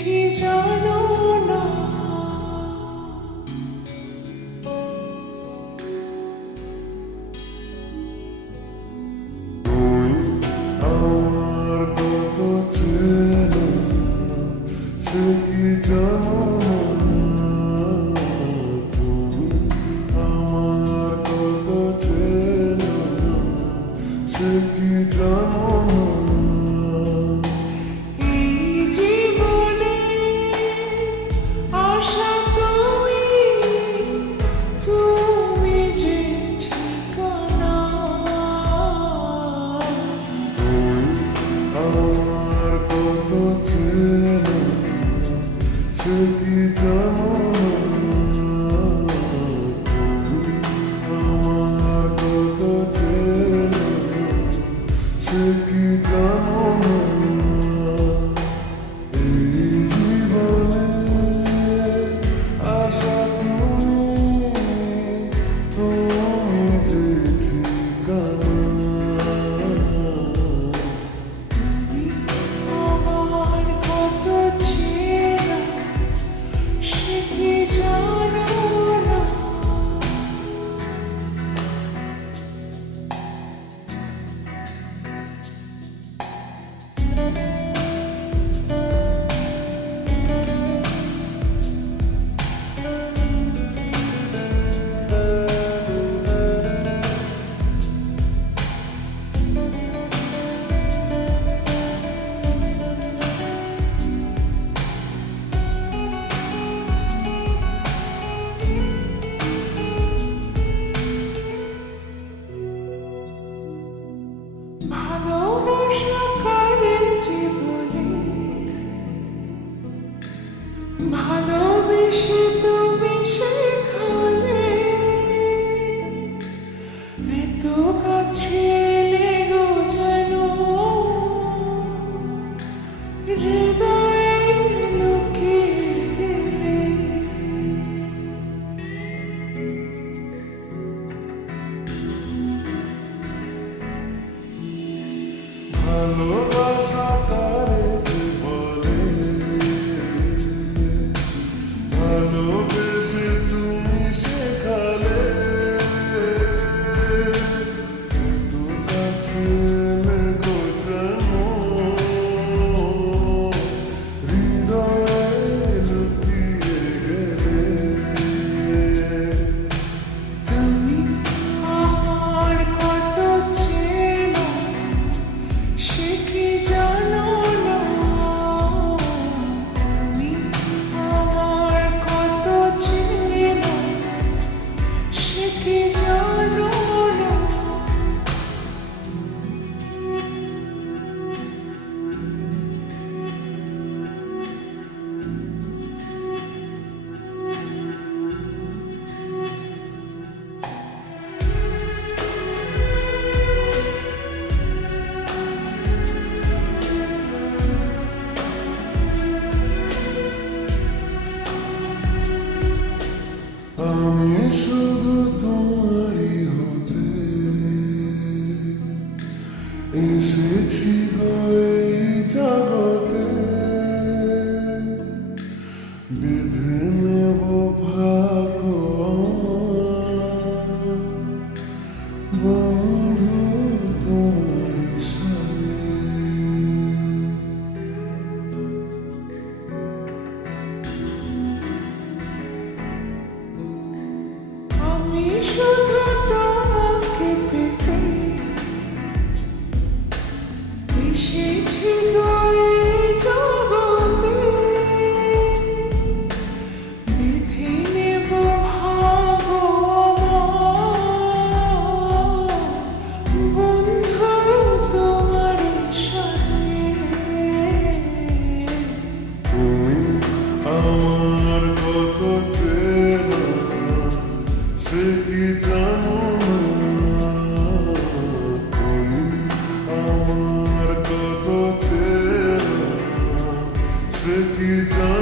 কি জানো না। তুমি আমার কত চেনা সে কি জানো না। তুমি আমার কত চেনা সে কি জানো না। এই জীবনে আশা তুমি, তুমি যে ঠিকানা। তুমি আমার কত চেনা সে কি জানো না। তুমি আমার কত চেনা সে কি জানো না। এই জীবনে আশা তুমি, তুমি যে ঠিকানা। তুমি আমার কত চেনা সে কি জানো না। ভালোবাসা কারে জীবনে, ভালোবেসে তুমি সেখানে এত কাছে লেগো যেন হৃদয়ে লুকিয়ে গেলে। ভালোবাসা কারে জীবনে, ভালোবেসে তুমি শেখালে এত কাছে লেগো যেন হৃদয়ে লুকিয়ে গেলে। তুমি আমার কত চেনা সে কি জানো না। তুমি আমার কত চেনা সে কি জানো না। আমি শুধু তোমারই হতে এসেছি গো এই জগতে। বেঁধে নেব ভাগ্য আমার, বন্ধু তোমারই সাথে। আমি শুধু তোমাকে পেতে এসেছি গো এই জগতে। বেঁধে নেব ভাগ্য আমার, বন্ধু তোমার সাথে। তুমি আমার কত চেনা সে কি জানো না। তুমি আমার কত চেনা সে কি জানো